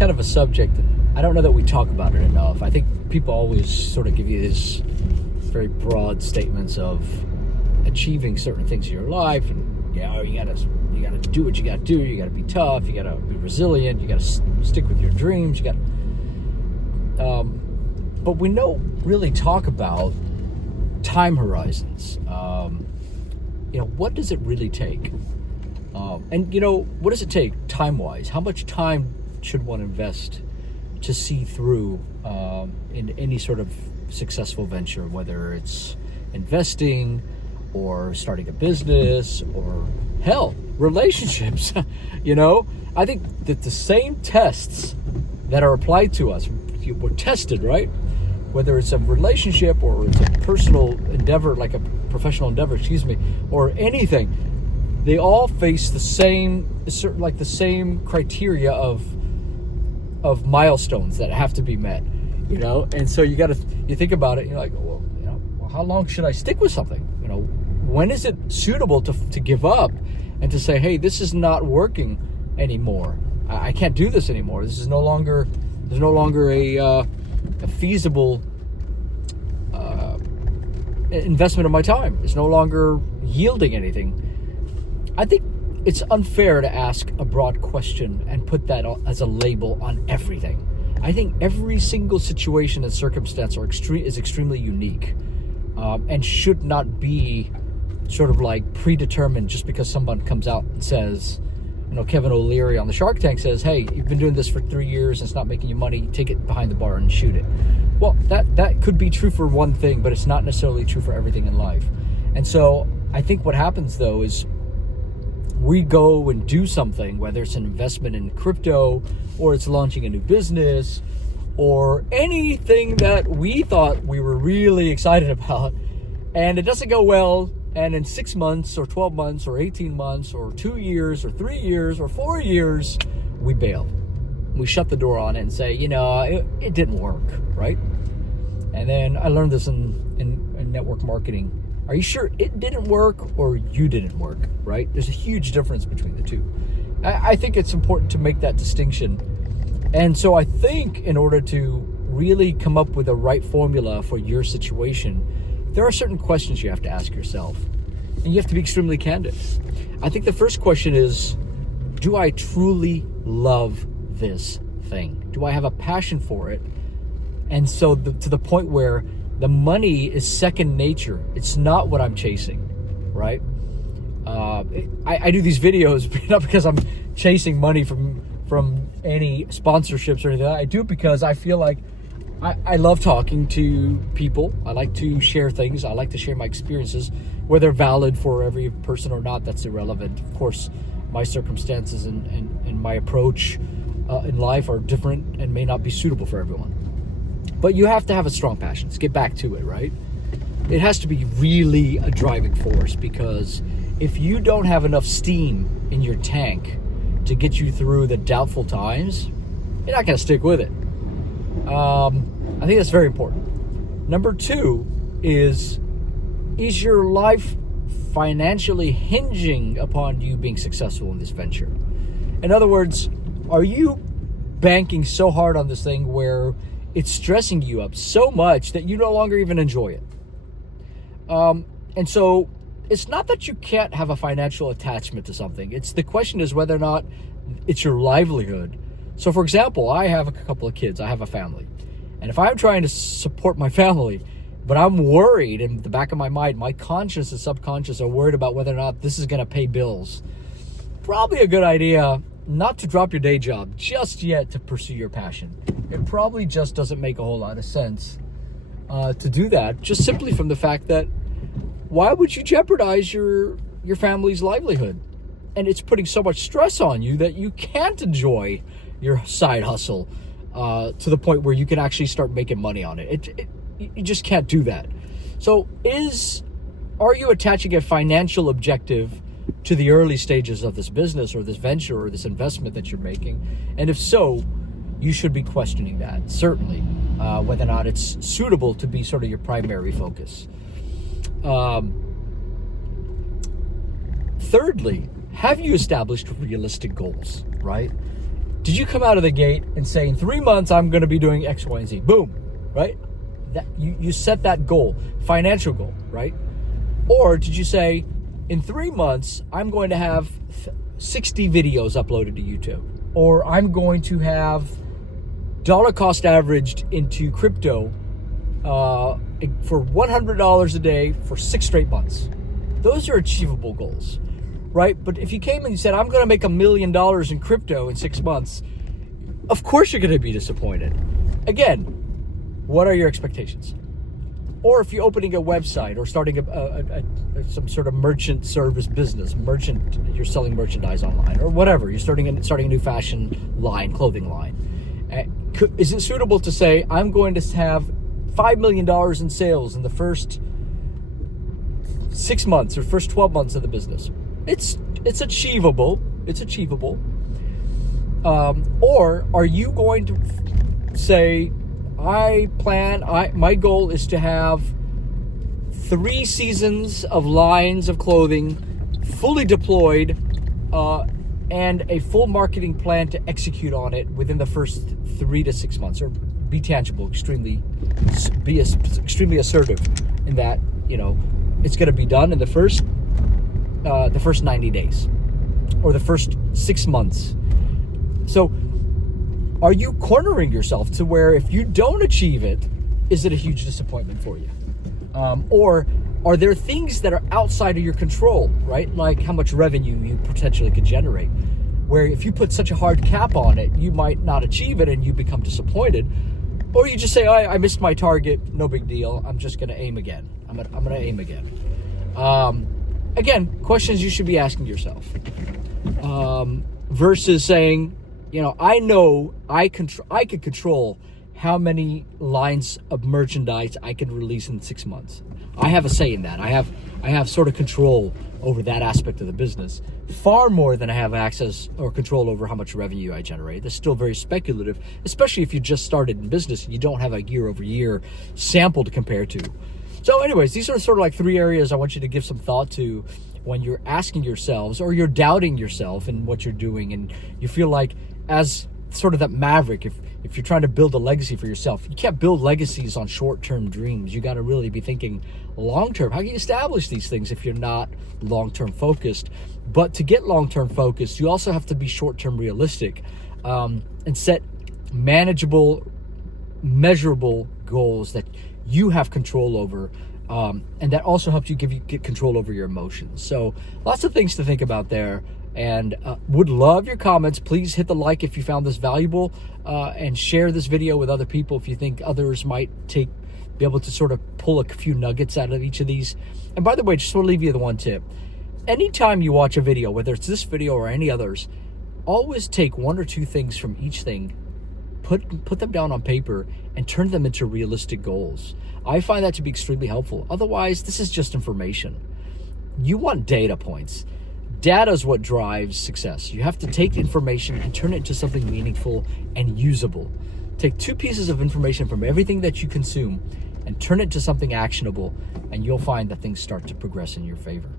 kind of a subject that I don't know that we talk about it enough. I think people always sort of give you these very broad statements of achieving certain things in your life, and you gotta do what you gotta do. You gotta be tough. You gotta be resilient. You gotta stick with your dreams. You gotta. But we don't really talk about time horizons. What does it really take? And what does it take time-wise? How much time should one invest to see through in any sort of successful venture, whether it's investing or starting a business or hell, relationships? I think that the same tests that are applied to us, we're tested, right? Whether it's a relationship or it's a personal endeavor, like a professional endeavor, or anything, they all face the same criteria of milestones that have to be met, And so you think about it. You're like, well, how long should I stick with something? When is it suitable to give up and to say, hey, this is not working anymore. I can't do this anymore. This is no longer. There's no longer a feasible investment of my time. It's no longer yielding anything. I think it's unfair to ask a broad question and put that as a label on everything. I think every single situation and circumstance is extremely unique, and should not be sort of like predetermined just because someone comes out and says, Kevin O'Leary on the Shark Tank says, hey, you've been doing this for 3 years and it's not making you money, take it behind the bar and shoot it. Well, that could be true for one thing, but it's not necessarily true for everything in life. And so I think what happens, though, is we go and do something, whether it's an investment in crypto or it's launching a new business or anything that we thought we were really excited about, and it doesn't go well. And in 6 months or 12 months or 18 months or 2 years or 3 years or 4 years, we bail. We shut the door on it and say, it didn't work, right? And then I learned this in network marketing. Are you sure it didn't work or you didn't work, right? There's a huge difference between the two. I think it's important to make that distinction. And so I think in order to really come up with the right formula for your situation, there are certain questions you have to ask yourself, and you have to be extremely candid. I think the first question is, do I truly love this thing? Do I have a passion for it? And so to the point where the money is second nature. It's not what I'm chasing, right? I do these videos not because I'm chasing money from any sponsorships or anything. I do it because I feel like I love talking to people. I like to share things. I like to share my experiences. Whether they're valid for every person or not, that's irrelevant. Of course, my circumstances and my approach in life are different and may not be suitable for everyone. But you have to have a strong passion. Let's get back to it, right? It has to be really a driving force, because if you don't have enough steam in your tank to get you through the doubtful times, you're not going to stick with it. I think that's very important. Number two is your life financially hinging upon you being successful in this venture? In other words, are you banking so hard on this thing where it's stressing you up so much that you no longer even enjoy it? And so it's not that you can't have a financial attachment to something. The question is whether or not it's your livelihood. So for example, I have a couple of kids. I have a family. And if I'm trying to support my family, but I'm worried in the back of my mind, my conscious and subconscious are worried about whether or not this is going to pay bills, probably a good idea not to drop your day job just yet to pursue your passion. It probably just doesn't make a whole lot of sense to do that, just simply from the fact that why would you jeopardize your family's livelihood? And it's putting so much stress on you that you can't enjoy your side hustle to the point where you can actually start making money on it. You just can't do that. So are you attaching a financial objective to the early stages of this business or this venture or this investment that you're making? And if so, you should be questioning that, certainly, whether or not it's suitable to be sort of your primary focus. Thirdly, have you established realistic goals, right? Did you come out of the gate and say, in 3 months, I'm going to be doing X, Y, and Z? Boom, right? That you set that goal, financial goal, right? Or did you say, in 3 months, I'm going to have 60 videos uploaded to YouTube, or I'm going to have dollar cost averaged into crypto for $100 a day for 6 straight months? Those are achievable goals, right? But if you came and you said, I'm going to make $1 million in crypto in 6 months, of course you're going to be disappointed. Again, what are your expectations? Or if you're opening a website or starting some sort of merchant service business, you're selling merchandise online or whatever, you're starting a new fashion line, clothing line. Is it suitable to say, I'm going to have $5 million in sales in the first 6 months or first 12 months of the business? It's achievable. It's achievable. Or are you going to say, my goal is to have 3 seasons of lines of clothing fully deployed, and a full marketing plan to execute on it within the first 3 to 6 months, or be tangible, extremely assertive in that, it's going to be done in the first 90 days or the first 6 months. So are you cornering yourself to where if you don't achieve it, is it a huge disappointment for you? Or are there things that are outside of your control, right? Like how much revenue you potentially could generate, where if you put such a hard cap on it, you might not achieve it and you become disappointed. Or you just say, I missed my target, no big deal, I'm just going to aim again. I'm going to aim again. Again, questions you should be asking yourself. Versus saying, I know I can control how many lines of merchandise I can release in 6 months. I have a say in that. I have sort of control over that aspect of the business, far more than I have access or control over how much revenue I generate. That's still very speculative, especially if you just started in business and you don't have a year-over-year sample to compare to. So anyways, these are sort of like 3 areas I want you to give some thought to when you're asking yourselves or you're doubting yourself in what you're doing, and you feel like, as sort of that maverick, if you're trying to build a legacy for yourself, you can't build legacies on short-term dreams. You got to really be thinking long-term. How can you establish these things if you're not long-term focused? But to get long-term focused, you also have to be short-term realistic, and set manageable, measurable goals that you have control over, and that also helps you get control over your emotions. So lots of things to think about there. And would love your comments. Please hit the like if you found this valuable, and share this video with other people if you think others might be able to sort of pull a few nuggets out of each of these. And by the way, just want to leave you the one tip. Anytime you watch a video, whether it's this video or any others, always take 1 or 2 things from each thing, put them down on paper, and turn them into realistic goals. I find that to be extremely helpful. Otherwise, this is just information. You want data points. Data is what drives success. You have to take information and turn it into something meaningful and usable. Take 2 pieces of information from everything that you consume and turn it to something actionable, and you'll find that things start to progress in your favor.